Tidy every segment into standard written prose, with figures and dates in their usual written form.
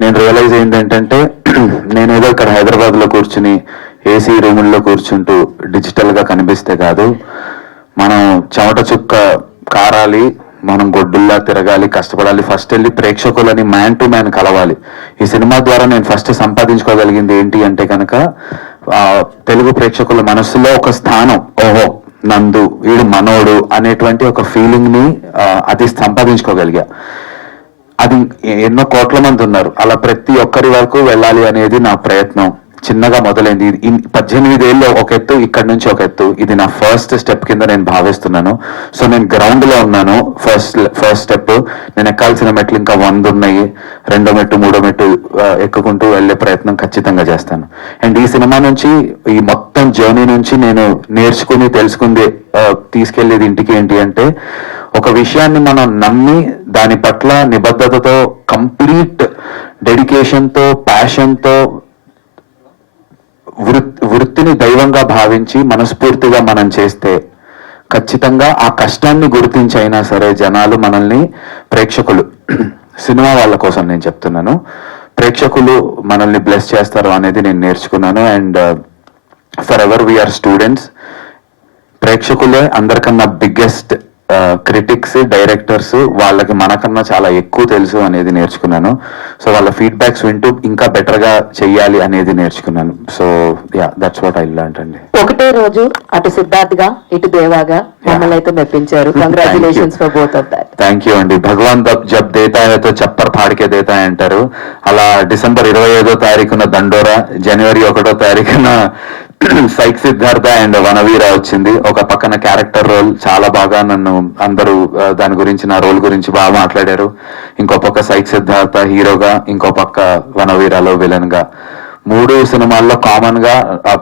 నేను రియలైజ్ అయింది ఏంటంటే నేనేదో ఇక్కడ హైదరాబాద్లో కూర్చుని ఏసీ రూముల్లో కూర్చుంటూ డిజిటల్గా కనిపిస్తే కాదు, మనం చెమట చుక్క కారాలి, మనం గొడ్డుల్లా తిరగాలి, కష్టపడాలి, ఫస్ట్ వెళ్ళి ప్రేక్షకులని మ్యాన్ టు మ్యాన్ కలవాలి. ఈ సినిమా ద్వారా నేను ఫస్ట్ సంపాదించుకోగలిగింది ఏంటి అంటే కనుక తెలుగు ప్రేక్షకుల మనసులో ఒక స్థానం, ఓహో నందు వీడు మనోడు అనేటువంటి ఒక ఫీలింగ్ ని అది సంపాదించుకోగలిగా. అది ఎన్నో కోట్ల మంది ఉన్నారు, అలా ప్రతి ఒక్కరి వరకు వెళ్ళాలి అనేది నా ప్రయత్నం. చిన్నగా మొదలైంది. 18 ఏళ్ళు ఒక ఎత్తు, ఇక్కడ నుంచి ఒక ఎత్తు. ఇది నా ఫస్ట్ స్టెప్ కింద నేను భావిస్తున్నాను. సో నేను గ్రౌండ్ లో ఉన్నాను. First step. నేను ఎక్కాల్సిన మెట్లు ఇంకా 100 ఉన్నాయి. 2వ మెట్టు 3వ మెట్టు ఎక్కుకుంటూ వెళ్లే ప్రయత్నం ఖచ్చితంగా చేస్తాను. అండ్ ఈ సినిమా నుంచి, ఈ మొత్తం జర్నీ నుంచి నేను నేర్చుకుని తెలుసుకుంది తీసుకెళ్లేది ఇంటికి ఏంటి అంటే, ఒక విషయాన్ని మనం నమ్మి దాని పట్ల నిబద్ధతతో, కంప్లీట్ డెడికేషన్తో, ప్యాషన్తో, వృత్తిని దైవంగా భావించి మనస్ఫూర్తిగా మనం చేస్తే ఖచ్చితంగా ఆ కష్టాన్ని గుర్తించి అయినా సరే జనాలు మనల్ని, ప్రేక్షకులు, సినిమా వాళ్ళ కోసం నేను చెప్తున్నాను, ప్రేక్షకులు మనల్ని బ్లెస్ చేస్తారు అనేది నేను నేర్చుకున్నాను. And forever we are students. ప్రేక్షకులే అందరికన్నా బిగ్గెస్ట్ క్రిటిక్స్, డైరెక్టర్స్. వాళ్ళకి మనకన్నా చాలా ఎక్కువ తెలుసు అనేది నేర్చుకున్నాను. సో వాళ్ళ ఫీడ్బ్యాక్స్ వింటూ ఇంకా బెటర్ గా చెయ్యాలి అనేది నేర్చుకున్నాను. So yeah, that's what I learned అండి. ఒకటే రోజు అటు సిద్ధార్థ్ గా ఇటు దేవాగా మమ్మల్ని అయితే మెప్పించారు. Congratulations for both of that. Thank you అండి. భగవాన్ జబ్ దేతా హై తో చప్పర్ ఫాడ్కే దేతా అంటారు. అలా డిసెంబర్ 25వ తారీఖున దండోరా, జనవరి 1వ తారీఖున సైక్ సిద్ధార్థ అండ్ వనవీర వచ్చింది. ఒక పక్కన క్యారెక్టర్ రోల్, చాలా బాగా నన్ను అందరూ దాని గురించి, నా రోల్ గురించి బాగా మాట్లాడారు. ఇంకో పక్క సైక్ సిద్ధార్థ హీరోగా, ఇంకో పక్క వనవీరలో విలన్ గా. 3 సినిమాల్లో కామన్ గా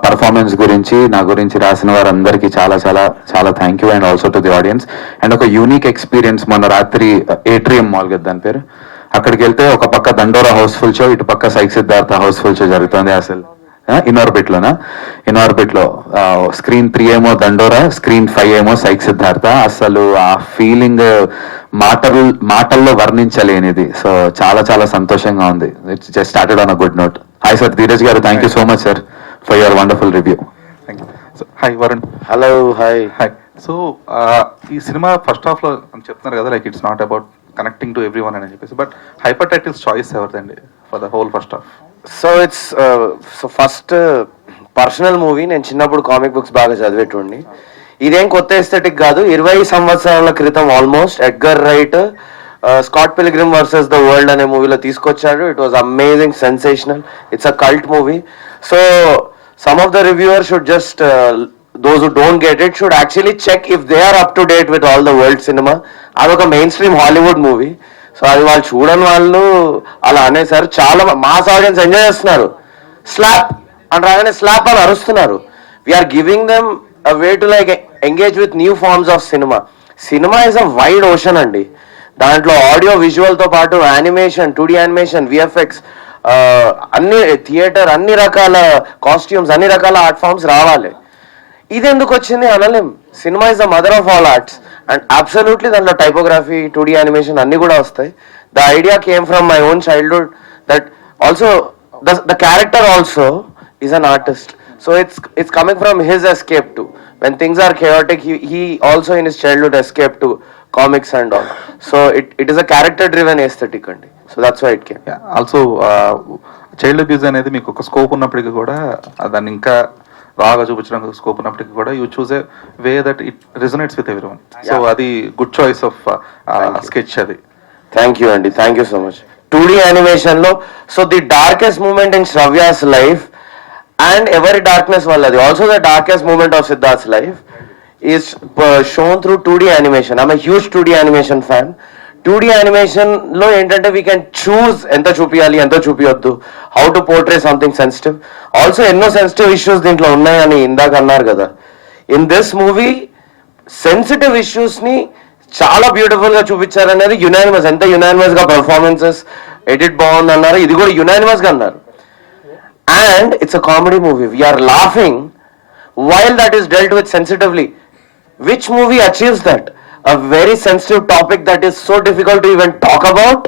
పర్ఫార్మెన్స్ గురించి, నా గురించి రాసిన వారందరికీ చాలా చాలా చాలా thank you. And also to the audience. And ఒక యూనిక్ ఎక్స్పీరియన్స్. మొన్న రాత్రి ఏట్రియం మాల్ కదా దాని పేరు, అక్కడికి వెళ్తే ఒక పక్క దండోరా హౌస్ఫుల్ షో, ఇటు పక్క సైక్ సిద్ధార్థ హౌస్ఫుల్ షో జరుగుతుంది. అసలు ఇన్ఆర్బిట్ లో స్క్రీన్ 3 ఏమో దండోరా, స్క్రీన్ 5 ఏమో సైక్ సిద్ధార్థ. అసలు ఆ ఫీలింగ్ మాటల్లో వర్ణించలేనిది. సో చాలా చాలా సంతోషంగా ఉంది. It's just started on a good note. Hi sir, Dheeraj గారు, thank you so much sir for your wonderful review. Hi Varun. Hello. Hi. So ఈ సినిమా ఫస్ట్ హాఫ్ లో చెప్తున్నారు కదా, like it's not about connecting to everyone అని చెప్పేసి, but hyper titles choice ఎవరిదండి for the whole first half? So it's first personal movie. నేను చిన్నప్పుడు comic books బాగా చదివేటోడిని. ఇదేం కొత్త ఎస్థెటిక్ కాదు. 20 సంవత్సరాల క్రితం almost Edgar right Scott pilgrim versus the world అనే మూవీలో తీసుకొచ్చాడు. It was amazing, sensational. It's a cult movie. So some of the reviewers should just those who don't get it should actually check if they are up to date with all the world cinema. అదొక mainstream Hollywood movie. So అది వాళ్ళు చూడని వాళ్ళు అలా అనేసారు. చాలా mass audience enjoy చేస్తున్నారు. Slap అని రాగానే స్లాప్ అని అరుస్తున్నారు. We are giving them a way to like engage with new forms of cinema. Cinema is a wide ocean అండి. దాంట్లో ఆడియో విజువల్తో పాటు యానిమేషన్, 2D యానిమేషన్, విఎఫ్ఎక్స్, అన్ని థియేటర్, అన్ని రకాల కాస్ట్యూమ్స్, అన్ని రకాల ఆర్ట్ ఫార్మ్స్ రావాలి. ఇది ఎందుకు వచ్చింది అనలేం. Cinema is the mother of all arts. And absolutely దాంట్లో టైపోగ్రఫీ, 2D యానిమేషన్ అన్ని కూడా వస్తాయి. The idea came from my own childhood. That also the character also is an artist. So it's coming from his escape to when things are chaotic. He also in his childhood escaped to comics and all. So it is a character driven aesthetic అండి. So that's why it came. Also child abuse అనేది మీకు ఒక scope ఉన్నప్పటికీ కూడా, దాన్ని ఇంకా బాగా చూపించడానికి స్కోప్ ఉన్నప్పటికీ కూడా, you choose a way that it resonates with everyone. So అది గుడ్ చాయిస్ ఆఫ్ స్కెచ్ అది. థ్యాంక్ యూ అండి. Thank you so much. 2D animation లో so the darkest moment in Shravya's life and ఎవరి darkness వల్లది, also the darkest moment of Siddharth life is shown through 2D animation. I'm a huge 2D animation fan. 2D animation లో ఏంటంటే we can choose ఎంత చూపించాలి, ఎంత చూపించొద్దు, how to portray something sensitive. Also ఎన్నో sensitive issues దీంట్లో ఉన్నాయని ఇందాక అన్నారు కదా. In this movie sensitive issues ని చాలా బ్యూటిఫుల్ గా చూపించారనేది యునానిమస్. ఎంత యునానిమస్ గా పర్ఫార్మెన్సెస్, ఎడిట్ బాగుంది అన్నారు. ఇది కూడా యునానిమస్ గా అన్నారు. And it's a comedy movie. We are laughing while that is dealt with sensitively. Which movie achieves that? A very sensitive topic that is so difficult to even talk about.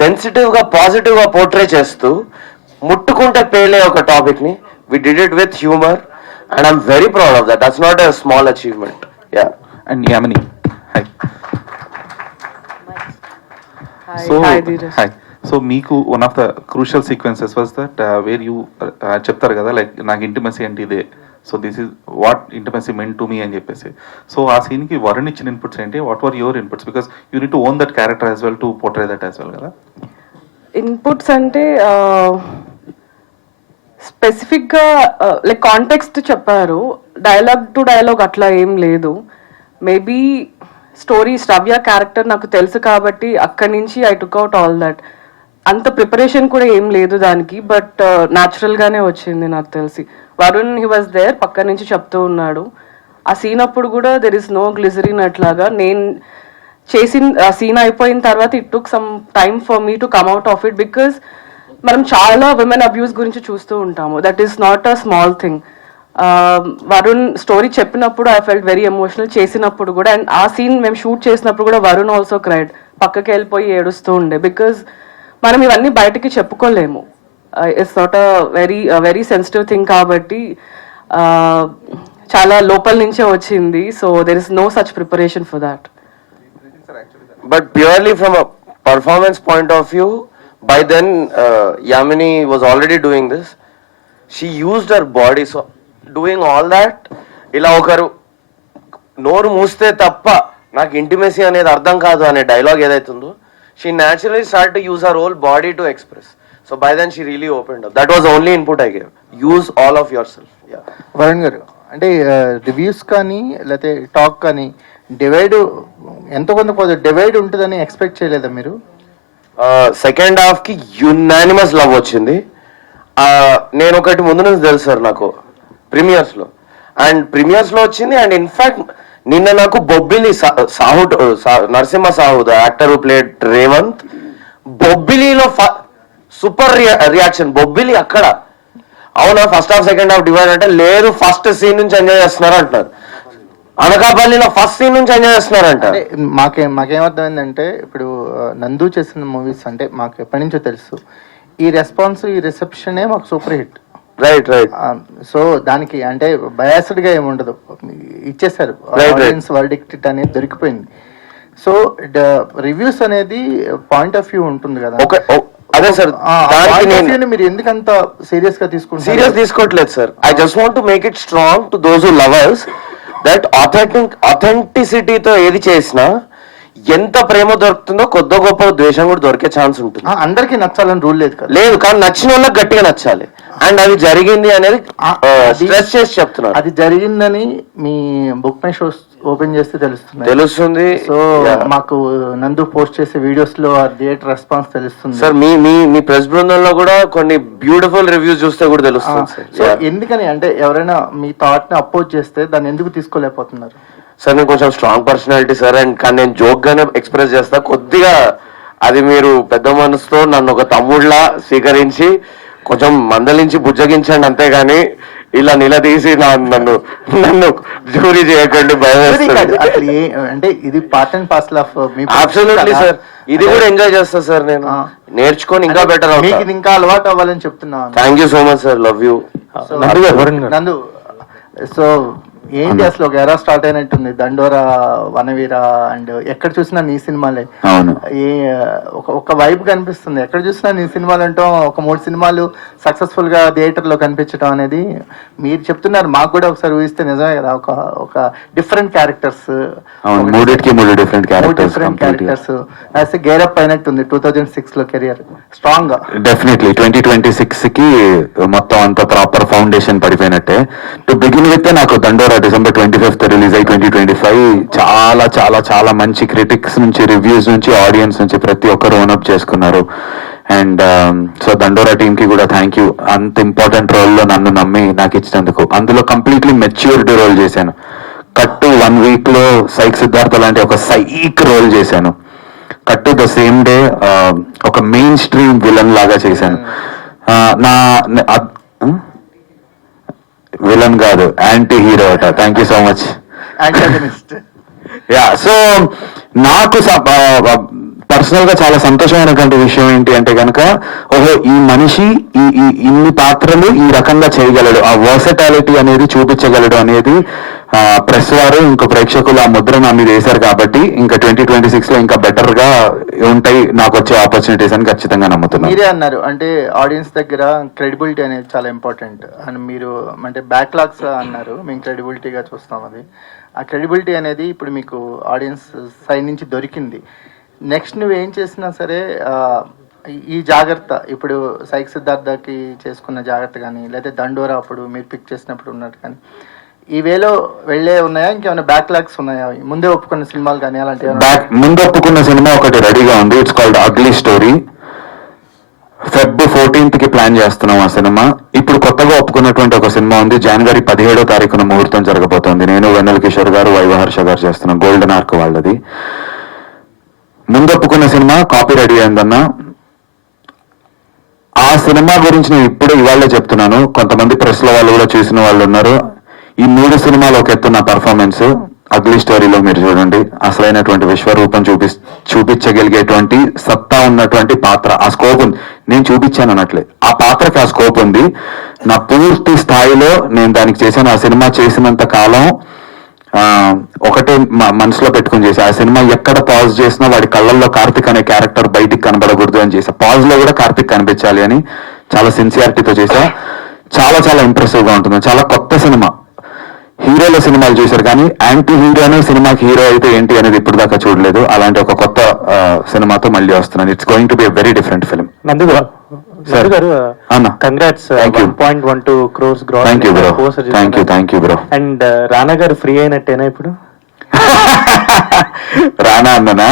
Sensitive గా positive గా portray చేస్తూ ముట్టుకుంటే పేలే ఒక topic ని we did it with humour and I'm very proud of that. That's not a small achievement. Yeah. And Yamini, hi. So hi. So మీకు one of the crucial sequences was that where you చెప్తారు కదా, like నాకు intimacy అంటే ఇదే, so this is what intimacy meant to me అని చెప్పేసి. So ఆ సీన్కి వరుణ్ ఇచ్చిన ఇన్పుట్స్ ఏంటి, what were your inputs, because you need to own that character as well to portray that as well కదా. ఇన్పుట్స్ అంటే స్పెసిఫిక్గా లైక్ కాంటెక్స్ట్ చెప్పారు, డైలాగ్ టు డైలాగ్ అట్లా ఏం లేదు. మేబీ స్టోరీ శ్రవ్య క్యారెక్టర్ నాకు తెలుసు కాబట్టి అక్కడి నుంచి I took out all that. అంత ప్రిపరేషన్ కూడా ఏం లేదు దానికి, బట్ న్యాచురల్గానే వచ్చింది నాకు తెలిసి. వరుణ్ హీ వాజ్ దేర్, పక్క నుంచి చెప్తూ ఉన్నాడు. ఆ సీన్ అప్పుడు కూడా దెర్ ఇస్ నో గ్లిజరిన్ అట్లాగా. నేను చేసిన సీన్ అయిపోయిన తర్వాత it took some time for me to come out of it, because మనం చాలా విమెన్ అబ్యూస్ గురించి చూస్తూ ఉంటాము. That is not a small thing. Varun story చెప్పినప్పుడు ఐ ఫెల్ట్ వెరీ ఎమోషనల్, చేసినప్పుడు కూడా. అండ్ ఆ సీన్ మేము షూట్ చేసినప్పుడు కూడా వరుణ్ ఆల్సో క్రైడ్, పక్కకి వెళ్ళిపోయి ఏడుస్తూ ఉండే. బికాజ్ మనం ఇవన్నీ బయటకి చెప్పుకోలేము, it's not a very sensitive thing కాబట్టి చాలా లోపల నుంచే వచ్చింది. So there is no such preparation for that. But purely from a performance point of view, by then Yamini was already doing this. She used her body, so doing all that, ఇలా ఒకరు నోరు మూస్తే తప్ప నాకు intimacy అనేది అర్థం కాదు అనే డైలాగ్ ఏదైతుందో, she naturally started to use her whole body to express. So by then she really opened up. That was the only input I gave. Use all of yourself. Yeah. Varun గారు, అంటే reviews కానీ లేకపోతే talk కానీ divide ఎంతో కొంత divide ఉంటుందని expect చేయలేదా మీరు? సెకండ్ హాఫ్ కి యునానిమస్ లవ్ వచ్చింది. నేను ఒకటి ముందు నుంచి తెలుసు సార్ నాకు ప్రీమియర్స్ లో, అండ్ ప్రీమియర్స్ లో వచ్చింది. అండ్ ఇన్ఫాక్ట్ నిన్న నాకు Bobbili Sahu Narasimha Sahu the actor who played Revanth, బొబ్బిలిలో సూపర్ రియాక్షన్. బొబ్బిలి అక్కడ అవునా first half second half divide అంటే, లేదు ఫస్ట్ సీన్ నుంచి ఎంజాయ్ చేస్తున్నారు అంటున్నారు. అనకాపల్లిలో ఫస్ట్ సీన్ నుంచి ఎంజాయ్ చేస్తున్నారంట. మాకేమర్థమైందంటే, ఇప్పుడు నందు చేసిన మూవీస్ అంటే మాకు ఎప్పటి నుంచో తెలుసు, ఈ రెస్పాన్స్ ఈ రిసెప్షనే మాకు super hit. Right right. So దానికి అంటే బయాస్డ్ గా ఏముండదు, ఇచ్చేసారు. ఆడియన్స్ వర్డిక్ట్ అనేది దొరికిపోయింది. సో రివ్యూస్ అనేది పాయింట్ ఆఫ్ వ్యూ ఉంటుంది కదా. అదే సార్, మీరు ఎందుకంత సీరియస్ గా తీసుకుంటారు? సీరియస్ తీసుకోవట్లేదు sir. I just want to make it strong to those who lovers that అథెంటిసిటీతో ఏది చేసినా ఎంత ప్రేమ దొరుకుతుందో కొద్ది గొప్ప ద్వేషం కూడా దొరికే ఛాన్స్ ఉంటుంది. అందరికీ నచ్చాలని రూల్ లేదు కదా. లేదు, కానీ నచ్చిన వాళ్ళకి గట్టిగా నచ్చాలి. అండ్ అది జరిగింది అనేది స్ట్రెస్ చేసి చెప్తున్నారు. అది జరిగిందని మీ బుక్ మై షోస్ ఓపెన్ చేస్తే తెలుస్తుంది. సో మాకు నందు పోస్ట్ చేసే వీడియోస్ లో ఆ థియేటర్ రెస్పాన్స్ తెలుస్తుంది సార్. మీ ప్రెస్ బృందంలో కూడా కొన్ని బ్యూటిఫుల్ రివ్యూస్ చూస్తే కూడా తెలుస్తుంది. సో ఎందుకని అంటే ఎవరైనా మీ థాట్ ని అపోజ్ చేస్తే దాన్ని ఎందుకు తీసుకోలేకపోతున్నారు? సార్ నేను కొంచెం స్ట్రాంగ్ పర్సనాలిటీ సార్, అండ్ కానీ నేను జోక్ గానే ఎక్స్ప్రెస్ చేస్తా. కొద్దిగా అది మీరు పెద్ద మనసుతో నన్ను ఒక తమ్ముళ్ళ స్వీకరించి కొంచెం మందలించి బుజ్జగించండి, అంతేగాని ఇలా నిలదీసి నన్ను జ్యూరీ చేయకండి, భయం. అంటే ఇది part and parcel of me. Absolutely sir, ఇది కూడా ఎంజాయ్ చేస్తా సార్. నేను నేర్చుకొని ఇంకా బెటర్ అవుతుంది, ఇంకా అలవాటు అవ్వాలని చెప్తున్నాను. Thank you so much sir, love you. నందు, సో ఏంటి అసలు ఒక ఎరా స్టార్ట్ అయినట్టుంది, దండోరా, వనవీర, అండ్ ఎక్కడ చూసినా నీ సినిమాలే. ఒక వైబ్ కనిపిస్తుంది, ఎక్కడ చూసినా నీ సినిమాలు అంటాం. ఒక 3 సినిమాలు సక్సెస్ఫుల్ గా థియేటర్ లో కనిపించడం అనేది మీరు చెప్తున్నారు, మాకు కూడా ఒకసారి ఊహిస్తే నిజమే కదా. ఒక different characters, different characters gear up అయినట్టుంది 2006 లో కెరియర్ స్ట్రాంగ్ గా. డెఫినెట్లీ 2026 కి మొత్తం అంత ప్రాపర్ ఫౌండేషన్ పడిపోయినట్టే. టు బిగిన్ విత్ నాకు దండోరా December 25th రిలీజ్ అయ్యి 2025 చాలా చాలా చాలా మంచి క్రిటిక్స్ నుంచి, రివ్యూస్ నుంచి, ఆడియన్స్ నుంచి ప్రతి ఒక్కరు ఓనప్ చేసుకున్నారు. అండ్ సో దండోరా టీమ్ కి కూడా థ్యాంక్ యూ. అంత ఇంపార్టెంట్ రోల్ లో నన్ను నమ్మి నాకు ఇచ్చినందుకు. అందులో కంప్లీట్లీ మెచ్యూర్డ్ రోల్ చేశాను. కట్టు 1 week లో సైక్ సిద్ధార్థ లాంటి ఒక సైక్ రోల్ చేశాను. కట్టు ద సేమ్ డే ఒక మెయిన్ స్ట్రీమ్ విలన్ లాగా చేశాను. విలన్ కాదు, యాంటీ హీరో అట. Thank you so much. Yeah, so నాకు పర్సనల్ గా చాలా సంతోషమైనటువంటి విషయం ఏంటి అంటే కనుక ఓహో ఈ మనిషి ఈ ఇన్ని పాత్రలు ఈ రకంగా చేయగలడు, ఆ వర్సటాలిటీ అనేది చూపించగలడు అనేది ప్రెస్ వారు ఇంకో ప్రేక్షకులు ఆ ముద్ర నా మీద వేశారు కాబట్టి ఇంకా 2026 లో ఇంకా బెటర్ గా ఉంటాయి నాకు వచ్చే ఆపర్చునిటీస్ అని ఖచ్చితంగా నమ్ముతున్నాను. మీరే అన్నారు అంటే ఆడియన్స్ దగ్గర క్రెడిబిలిటీ అనేది చాలా ఇంపార్టెంట్ అని మీరు అంటే బ్యాక్లాగ్స్ అన్నారు, మేము క్రెడిబిలిటీగా చూస్తాం. అది ఆ క్రెడిబిలిటీ అనేది ఇప్పుడు మీకు ఆడియన్స్ సైడ్ నుంచి దొరికింది. నెక్స్ట్ నువ్వేం చేసినా సరే ఈ జాగ్రత్త ఇప్పుడు సైక్ సిద్ధార్థకి చేసుకున్న జాగ్రత్త కానీ లేదా దండోరా అప్పుడు మీరు పిక్ చేసినప్పుడు ఉన్నట్టు కానీ ఈ వేలో వెళ్ళే ఉన్నాయా, ఇంకేమైనా బ్యాక్లాగ్స్ ఉన్నాయా? ముందే ఒప్పుకున్న సినిమాలు కానీ అలాంటివి? ముందు ఒప్పుకున్న సినిమా ఒకటి రెడీగా ఉంది, it's called ugly story. Feb 14th కి ప్లాన్ చేస్తున్నాం ఆ సినిమా. ఇప్పుడు కొత్తగా ఒప్పుకున్నటువంటి ఒక సినిమా ఉంది, జనవరి 17వ తారీఖున ముహూర్తం జరగబోతోంది. నేను వెన్నెల కిషోర్ గారు, వైవహర్ష గారు చేస్తున్నాం, గోల్డెన్ ఆర్క్ వాళ్ళది. ముందు ఒప్పుకున్న సినిమా కాపీ రెడీ అయిందన్న. ఆ సినిమా గురించి నేను ఇప్పుడు ఇవాళే చెప్తున్నాను, కొంతమంది ప్రెస్ లో వాళ్ళు కూడా చూసిన వాళ్ళు ఉన్నారు. ఈ 3 సినిమాలు ఒక ఎత్తు నా పర్ఫార్మెన్స్. అగ్లీ స్టోరీలో మీరు చూడండి, అసలైనటువంటి విశ్వరూపం చూపించగలిగేటువంటి సత్తా ఉన్నటువంటి పాత్ర, ఆ స్కోప్ ఉంది. నేను చూపించాను అన్నట్లే, ఆ పాత్రకి ఆ స్కోప్ ఉంది. నా పూర్తి స్థాయిలో నేను దానికి చేశాను. ఆ సినిమా చేసినంత కాలం ఒకటే మనసులో పెట్టుకుని చేసి, ఆ సినిమా ఎక్కడ పాజ్ చేసినా వాడి కళ్ళల్లో కార్తిక్ అనే క్యారెక్టర్ బయటికి కనబడకూడదు అని చేసా. పాజ్ లో కూడా కార్తిక్ కనిపించాలి అని చాలా సిన్సియారిటీతో చేశా. చాలా చాలా ఇంప్రెసివ్ గా ఉంటుంది. చాలా కొత్త సినిమా. హీరోల సినిమాలు చూశారు కానీ యాంటీ హీరోనే సినిమాకి హీరో అయితే ఏంటి అనేది ఇప్పుడు దాకా చూడలేదు. అలాంటి ఒక కొత్త సినిమాతో మళ్ళీ వస్తున్నాను. It's going to be a very different film. Nandu గారు congrats, 1.12 crores gross. Thank you bro. And Rana గారు ఫ్రీ అయినట్టేనా ఇప్పుడు? రానా అన్ననా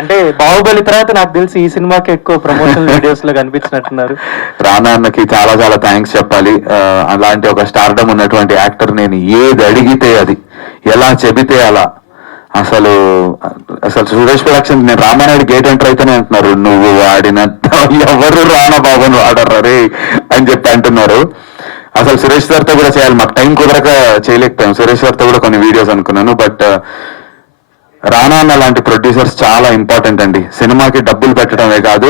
అంటే బాహుబలి తర్వాత నాకు తెలిసి ఈ సినిమాకి ఎక్కువ ప్రమోషనల్ వీడియోస్ లో కనిపించినట్టున్నారు. రానా అన్నకి చాలా చాలా థ్యాంక్స్ చెప్పాలి. అలాంటి ఒక స్టార్డమ్ ఉన్నటువంటి యాక్టర్ నేను ఏది అడిగితే అది, ఎలా చెబితే అలా. అసలు సురేష్ ప్రొడక్షన్, నేను రామానాయుడు గేట్ ఎంటర్ అయితేనే అంటున్నారు, నువ్వు వాడినంత ఎవరు రానా బాబుని వాడరు రే అని చెప్పి అంటున్నారు. అసలు సురేష్ సార్తో కూడా చేయాలి, మాకు టైం కుదరక చేయలేకపోయాం. సురేష్ సార్తో కూడా కొన్ని వీడియోస్ అనుకున్నాను. బట్ రానా అన్న లాంటి ప్రొడ్యూసర్స్ చాలా ఇంపార్టెంట్ అండి. సినిమాకి డబ్బులు పెట్టడమే కాదు,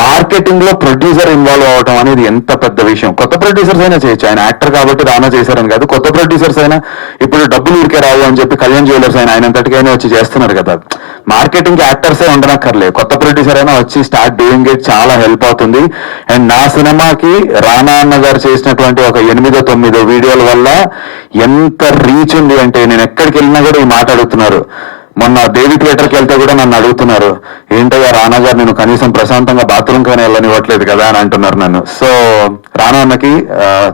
మార్కెటింగ్ లో ప్రొడ్యూసర్ ఇన్వాల్వ్ అవ్వడం అనేది ఎంత పెద్ద విషయం. కొత్త ప్రొడ్యూసర్స్ అయినా చేయొచ్చు, ఆయన యాక్టర్ కాబట్టి రానా చేశారని కాదు. కొత్త ప్రొడ్యూసర్స్ అయినా ఇప్పుడు డబ్బులు ఊరికే రావు అని చెప్పి కళ్యాణ్ జ్యువెలర్స్ అయినా ఆయనంతటికైనా వచ్చి చేస్తున్నారు కదా. మార్కెటింగ్ యాక్టర్సే ఉండనక్కర్లే, కొత్త ప్రొడ్యూసర్ అయినా వచ్చి స్టార్ట్ డూయింగ్ ఇట్, చాలా హెల్ప్ అవుతుంది. అండ్ నా సినిమాకి రానా అన్న గారు చేసినటువంటి ఒక 8-9 వీడియోల వల్ల ఎంత రీచ్ ఉంది అంటే, నేను ఎక్కడికి వెళ్ళినా కూడా ఈ మాట అడుగుతున్నారు. మొన్న దేవి థియేటర్కి వెళ్తే కూడా నన్ను అడుగుతున్నారు, ఏంటయ్యా రానా గారు నేను కనీసం ప్రశాంతంగా బాత్రూమ్ కానీ వెళ్ళనివ్వట్లేదు కదా అని అంటున్నారు నన్ను. సో రానా అన్నకి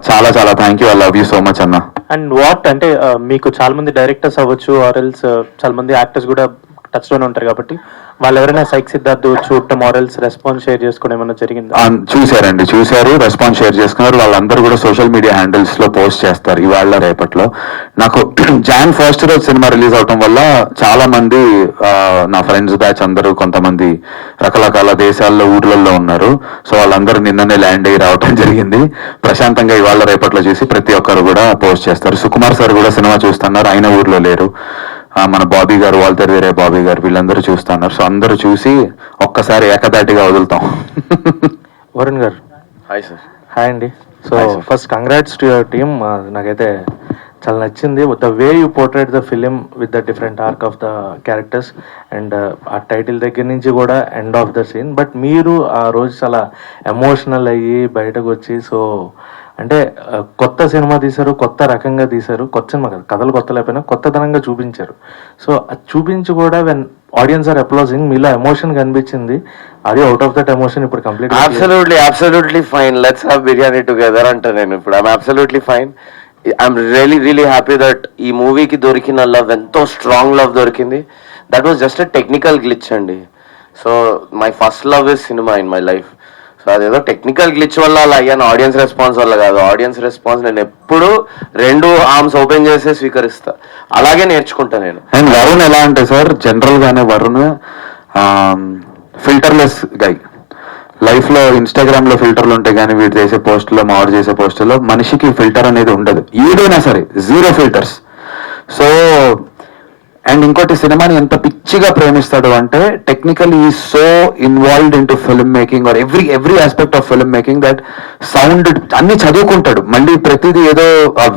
చాలా చాలా thank you. I love you so much అన్న. అండ్ వాట్ అంటే మీకు చాలా మంది డైరెక్టర్స్ అవ్వచ్చు, ఆర్ఎల్స్ చాలా మంది యాక్టర్స్ కూడా టచ్ లోనే ఉంటారు కాబట్టి, వాళ్ళు ఎవరైనా సైక్ సిద్ధార్థ్ చూడటం ఆర్ఎల్స్ రెస్పాన్స్ షేర్ చేసుకోవడం ఏమైనా జరిగిందా? చూశారు, రెస్పాన్స్ షేర్ చేసుకున్నారు. వాళ్ళందరూ కూడా సోషల్ మీడియా హ్యాండిల్స్ లో పోస్ట్ చేస్తారు ఇవాళ రేపట్లో. నాకు Jan 1st రోజు సినిమా రిలీజ్ అవటం వల్ల చాలా మంది నా ఫ్రెండ్స్ బ్యాచ్ అందరూ కొంతమంది రకరకాల దేశాల్లో ఊర్లలో ఉన్నారు. సో వాళ్ళందరూ నిన్ననే ల్యాండ్ అయ్యి రావటం జరిగింది. ప్రశాంతంగా ఇవాళ రేపట్లో చూసి ప్రతి ఒక్కరు కూడా పోస్ట్ చేస్తారు. సుకుమార్ సార్ కూడా సినిమా చూస్తున్నారు, ఆయన ఊర్లో లేరు. మన బాబీ గారు, వాల్టర్ వేరే బాబీ గారు, వీళ్ళందరూ చూస్తున్నారు. సో అందరూ చూసి ఒక్కసారి ఏకదాటిగా వదులుతాం. వరుణ్ గారు హాయ్ సార్. హాయ్ అండి. So first congrats to your team. నాకైతే చాలా నచ్చింది the way you portrait the film with the different arc of the characters and ఆ టైటిల్ దగ్గర నుంచి కూడా end of the scene. But మీరు ఆ రోజు చాలా ఎమోషనల్ అయ్యి బయటకు వచ్చి, సో అంటే కొత్త సినిమా తీశారు, కొత్త రకంగా తీశారు, కొత్త సినిమా కదా, కథలు కొత్త లేకపోయినా కొత్తదనంగా చూపించారు. సో అది చూపించి కూడా వెన్ ఆడియన్స్ ఆర్ అప్లాజింగ్, మీలో ఎమోషన్ కనిపించింది. అది అవుట్ ఆఫ్ దట్ ఎమోషన్ ఇప్పుడు complete absolutely fine, let's have biryani together అంటే నేను ఇప్పుడు I'm absolutely fine. I'm really happy that ఈ మూవీకి దొరికిన లవ్ ఎంతో స్ట్రాంగ్ లవ్ దొరికింది. That was just a technical glitch అండి. So my first love is cinema in my life. So అదేదో టెక్నికల్ గ్లిచ్ వల్ల అలా అయ్యాను, ఆడియన్స్ రెస్పాన్స్ వల్ల కాదు. ఆడియన్స్ రెస్పాన్స్ నేను ఎప్పుడు 2 ఆర్మ్స్ ఓపెన్ చేసే స్వీకరిస్తా, అలాగే నేర్చుకుంటా నేను. అండ్ వరుణ్ ఎలా అంటే సార్, జనరల్ గానే వరుణ్ ఫిల్టర్లెస్ గై. లైఫ్ లో ఇన్స్టాగ్రామ్ లో ఫిల్టర్లు ఉంటాయి కానీ వీడు చేసే పోస్టులో, మావాడు చేసే పోస్టులో మనిషికి ఫిల్టర్ అనేది ఉండదు. ఏదైనా సరే 0 ఫిల్టర్స్. సో అండ్ ఇంకోటి సినిమాని ఎంత పిచ్చిగా ప్రేమిస్తాడు అంటే టెక్నికలీ ఈ so involved in to film making or every aspect of film making that sound అన్ని చదువుకుంటాడు. మళ్ళీ ప్రతిదీ ఏదో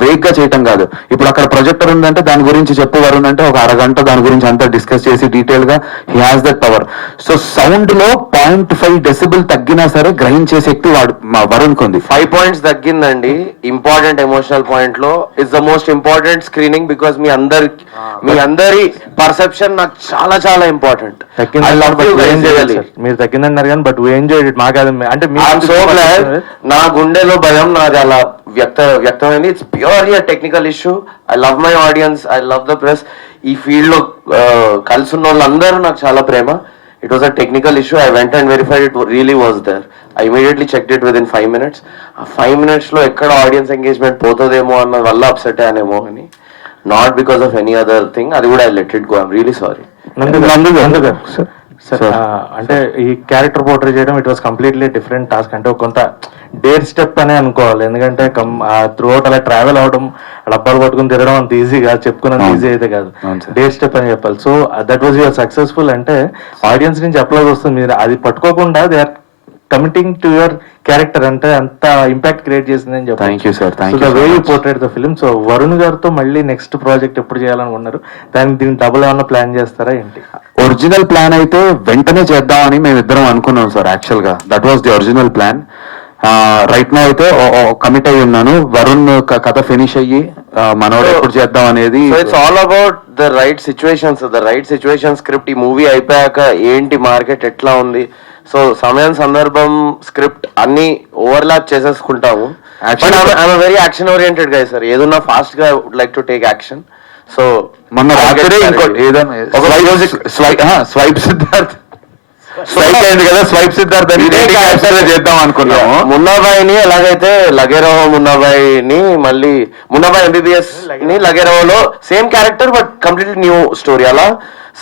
వేగ్ గా చేయటం కాదు. ఇప్పుడు అక్కడ ప్రొజెక్టర్ ఉందంటే దాని గురించి చెప్పు వరుణ్ అంటే ఒక అరగంట దాని గురించి అంతా డిస్కస్ చేసి డీటెయిల్ గా he has that power. So sound లో 0.5 డెసిబుల్ తగ్గినా సరే గ్రహించే శక్తి వాడు మా వరుణ్ కుంది. 5 points తగ్గిందండి. ఇంపార్టెంట్ ఎమోషనల్ పాయింట్ లో it's the most important screening because మీ అందరి పర్సెప్షన్ నాకు చాలా చాలా ఇంపార్టెంట్. మీరు తగ్గిందన్నారు కానీ బట్ వీ ఎంజాయ్డ్ ఇట్. మాకు అది అంటే సో గ్లాడ్. నా గుండెలో భయం నాది అలా వ్యక్తమైంది. It's purely a technical issue. I love my audience, I love the press. ఈ ఫీల్డ్ లో కలిసి ఉన్న వాళ్ళందరూ నాకు చాలా ప్రేమ. It was a technical issue. I went and verified it really was there. I immediately checked it within 5 minutes. ఆ 5 minutes లో ఎక్కడ ఆడియన్స్ ఎంగేజ్మెంట్ పోతుందేమో అన్న వల్ల అప్సెట్ అయ్యానేమో అని, not because of any other thing. అది కూడా I let it go. I'm really sorry. Sir అంటే ఈ క్యారెక్టర్ పోర్ట్రే చేయడం it was completely different task. అంటే కొంత డేర్ స్టెప్ అనే అనుకోవాలి. ఎందుకంటే త్రూ అవుట్ అలా ట్రావెల్ అవడం, డబ్బాలు పట్టుకుని తిరగడం అంత ఈజీగా చెప్పుకున్నంత ఈజీ అయితే కాదు. డేర్ స్టెప్ అని చెప్పాలి. So that was your successful. అంటే ఆడియన్స్ నుంచి అప్లై వస్తుంది. మీరు అది పట్టుకోకుండా they are committing to your character. అంటే అంత ఇంపాక్ట్ క్రియేట్ చేసిందని చెప్పాలి. Thank you sir. Thank you. Way you portrait the film. So Varun గారితో మళ్ళీ నెక్స్ట్ ప్రాజెక్ట్ ఎప్పుడు చేయాలనుకున్నారు? దీనికి డబుల్ ఏమన్నా ప్లాన్ చేస్తారా ఏంటి? ఒరిజినల్ ప్లాన్ అయితే వెంటనే చేద్దామని మేమిద్దరం అనుకున్నాం సార్. యాక్చువల్ గా that was the original plan. Right now అయితే కమిట్ అయ్యి ఉన్నాను. వరుణ్ కథ ఫినిష్ అయ్యి మనోడు ఎప్పుడు చేద్దాం అనేది. It's all about the right situations. The right situation script. ఈ మూవీ అయిపోయాక ఏంటి మార్కెట్ ఎట్లా ఉంది, సో సమయం సందర్భం స్క్రిప్ట్ అన్ని ఓవర్లాప్ చేసేసుకుంటాము. వెరీ యాక్షన్ ఓరియంటెడ్ గా సార్. ఏదన్నా ఫాస్ట్ గా would like to take action. So మొన్న రాత్రి ఇంకోటి ఏదైనా స్వైప్ సిద్ధార్థ్ స్వైప్ అయింది కదా, స్వైప్ సిద్ధార్థ్ చేద్దాం అనుకున్నాము. మున్నాబాయిని ఎలాగైతే లగేరావు మున్నాబాయిని మళ్ళీ మున్నాబాయి ఎంబీబీఎస్ ని లగేరావులో same character but completely new story. అలా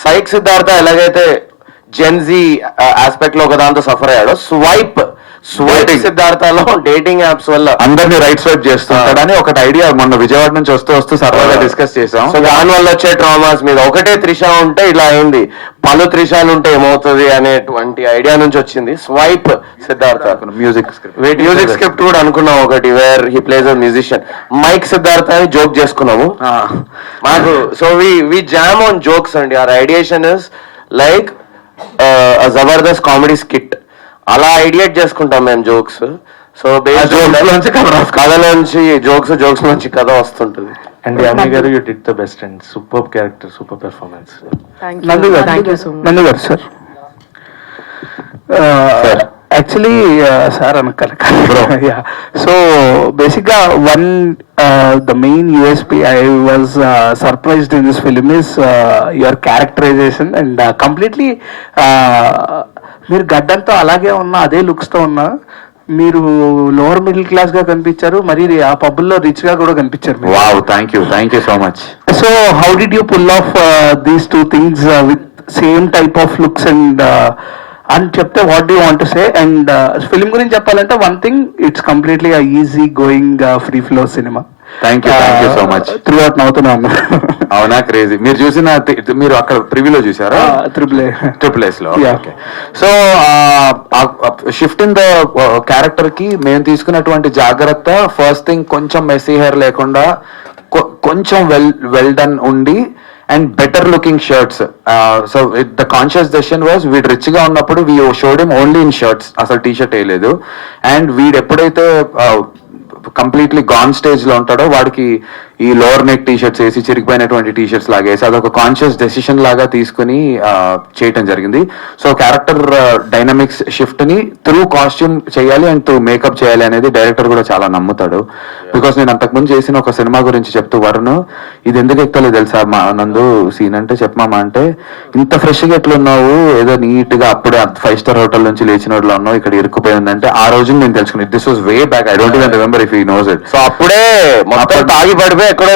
సైక్ సిద్ధార్థ ఎలాగైతే జెన్జీ ఆస్పెక్ట్ లో ఒక దాంతో సఫర్ అయ్యాడో, స్వైప్ సిద్ధార్థలో డేటింగ్ యాప్స్ వల్ల అందరినీ రైట్ స్వైప్ చేస్తుంటాడని ఒకటి ఐడియా మొన్న విజయవాడ నుంచి వస్తూ సరదాగా డిస్కస్ చేసాం. సో దాని వల్ల వచ్చే ట్రామాస్ మీద ఒకటే త్రిష ఉంటే ఇలా అయింది, పలు త్రిషాలు ఉంటే ఏమవుతుంది అనేటువంటి ఐడియా నుంచి వచ్చింది స్వైప్ సిద్ధార్థ. మ్యూజిక్ స్క్రిప్ట్ కూడా అనుకున్నాం ఒకటి, where he plays a musician. Mike Siddhartha అని జోక్ చేసుకున్నాము మాకు. So we jam on jokes అండి. Our ideation is like Jabardasth comedy skit. అలా ఐడియేట్ చేసుకుంటాం మేము జోక్స్. సో కథ నుంచి జోక్స్ నుంచి కథ వస్తుంటది. అండ్ అమ్మి గారు you did the best and super character, super performance. Nandu గారు సార్. యాక్చువల్లీ సార్ అనకాలి. సో బేసిక్ గా the main USP I was surprised in this film is your characterization and completely మీరు గడ్డంతో అలాగే ఉన్నా, అదే లుక్స్ తో ఉన్నా, మీరు లోవర్ మిడిల్ క్లాస్ గా కనిపించారు, మరి ఆ పబ్బుల్లో రిచ్ గా కూడా కనిపించారు. Wow, thank you so much. So how did you pull off these two things with same type of looks and అని చెప్తే what do want to say? And film గురించి చెప్పాలంటే one thing, it's completely easy going free flow cinema. Thank you so much. Throughout నవ్వుతున్నా ఉన్నా. అవునా, crazy. మీరు అక్కడ ప్రివ్యూలో చూసారా? ట్రిపుల్ ఎస్ లో. So shift in the character కి మేము తీసుకున్నటువంటి జాగ్రత్త, ఫస్ట్ థింగ్ కొంచెం మెస్సీ హెయిర్ లేకుండా కొంచెం వెల్ డన్ ఉండి and better looking shirts. So the conscious decision was వీడు రిచ్ గా ఉన్నప్పుడు we showed him only in shirts, అసలు టీ షర్ట్ వేయలేదు. అండ్ వీడు ఎప్పుడైతే కంప్లీట్లీ గాన్ స్టేజ్ లో ఉంటాడో వాడికి ఈ లోవర్ నెక్ టీ షర్ట్స్ వేసి చిరిగిపోయినటువంటి టీ షర్ట్స్ లాగా వేసి అదొక కాన్షియస్ డెసిషన్ లాగా తీసుకుని చేయటం జరిగింది. సో క్యారెక్టర్ డైనమిక్స్ షిఫ్ట్ ని త్రూ కాస్ట్యూమ్ చేయాలి అండ్ త్రూ మేకప్ చేయాలి అనేది డైరెక్టర్ కూడా చాలా నమ్ముతాడు. బికాస్ నేను అంతకుముందు చేసిన ఒక సినిమా గురించి చెప్తూ వరుణ్, ఇది ఎందుకు ఎక్కలేదు తెలుసా మా నందు సీన్ అంటే, చెప్పమామా అంటే, ఇంత ఫ్రెష్ గా ఎట్లున్నావు, ఏదో నీట్ గా అప్పుడే 5-star హోటల్ నుంచి లేచిన వాళ్ళు ఉన్నావు, ఇక్కడ ఇరుక్కుపోయిందంటే ఆ రోజు నేను తెలుసుకున్నాను. This was way back. I don't even remember if he knows it. So అప్పుడే మొత్తం తాగి పడిపోయి ఎక్కడో